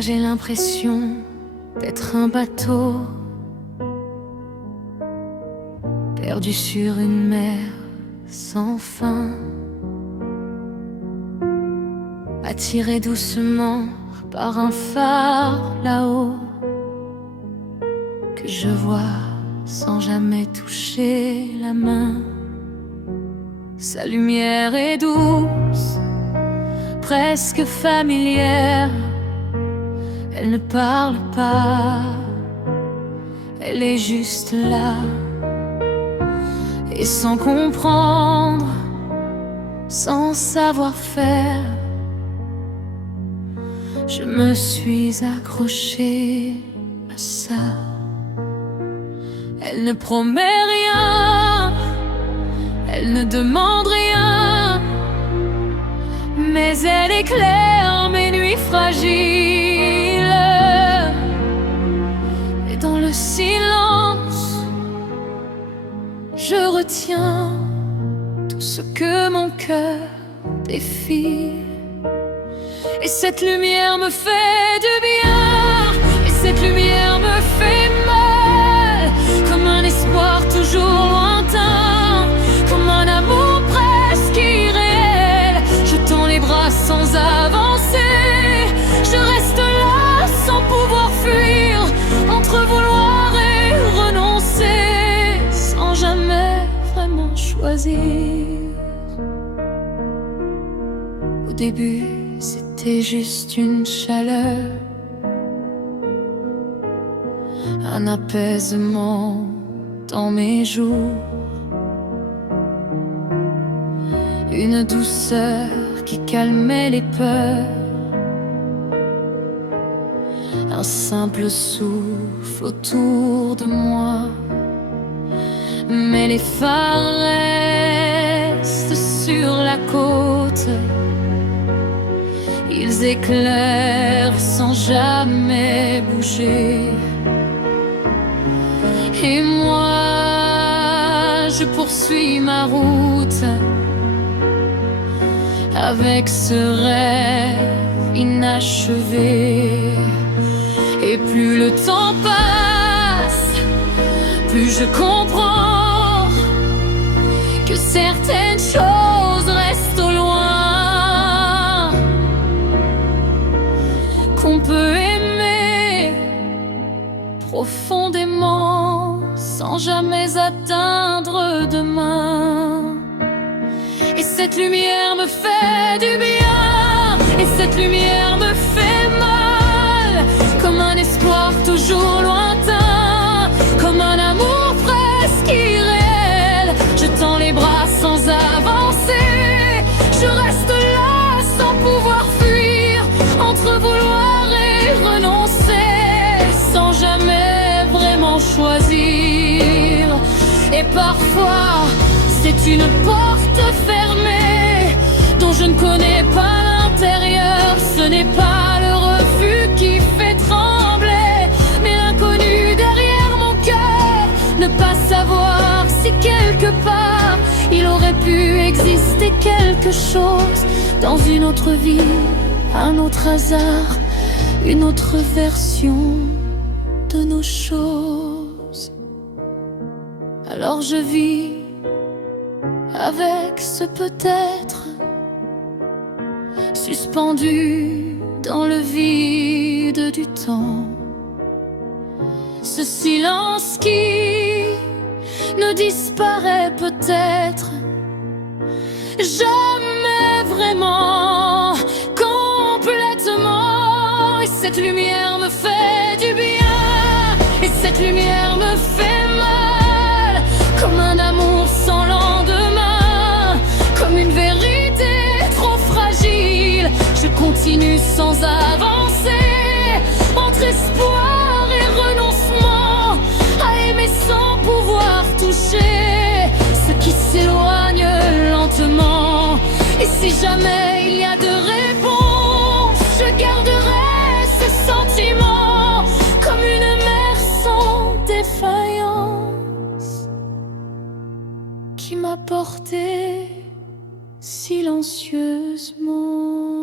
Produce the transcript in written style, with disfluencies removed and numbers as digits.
Parfois j'ai l'impression d'être un bateau perdu sur une mer sans fin, attiré doucement par un phare là-haut que je vois sans jamais toucher la main. Sa lumière est douce, presque familière. Elle ne parle pas, elle est juste là. Et sans comprendre, sans savoir faire, je me suis accrochée à ça. Elle ne promet rien, elle ne demande rien, mais elle éclaire mes nuits fragiles. Et dans le silence, je retiens tout ce que mon cœur défile. Et cette lumière me fait du bien, et cette lumière me fait mal, comme un espoir toujours lointain, comme un amour presque irréel. Je tends les bras sans avancer, je reste là sans pouvoir fuir, entre vouloir et renoncer, sans jamais vraiment choisir. Au début, c'était juste une chaleur, un apaisement dans mes jours, une douceur qui calmait les peurs, un simple souffle autour de moi. Mais les phares restent sur la côte, ils éclairent sans jamais bouger. Et moi, je poursuis ma route avec ce rêve inachevé. Et plus le temps passe, plus je comprends que certaines choses restent au loin, qu'on peut aimer profondément sans jamais atteindre demain. Et cette lumière me fait du bien, et cette lumière me fait mal, comme un espoir toujours lointain, comme un amour presque irréel. Je tends les bras sans avancer, je reste là sans pouvoir fuir, entre vouloir et renoncer, sans jamais vraiment choisir. Et parfois, c'est une porte fermée dont je ne connais pas l'intérieur. Ce n'est pas le refus qui fait trembler, mais l'inconnu derrière mon cœur. Ne pas savoir si quelque part il aurait pu exister quelque chose dans une autre vie, un autre hasard, une autre version de nos choses. Alors je vis avec ce peut-être, suspendu dans le vide du temps, ce silence qui ne disparaît peut-être jamais vraiment, complètement. Et cette lumière me fait du bien, et cette lumière me fait mal, comme un amour sans lendemain, comme une vérité trop fragile. Je continue sans avancer, entre espoir et renoncement, à aimer sans pouvoir toucher ce qui s'éloigne lentement. Et si jamais il y a de réponse, je garderai ce sentiment comme une mer sans défaillance, qui m'a porté silencieusement.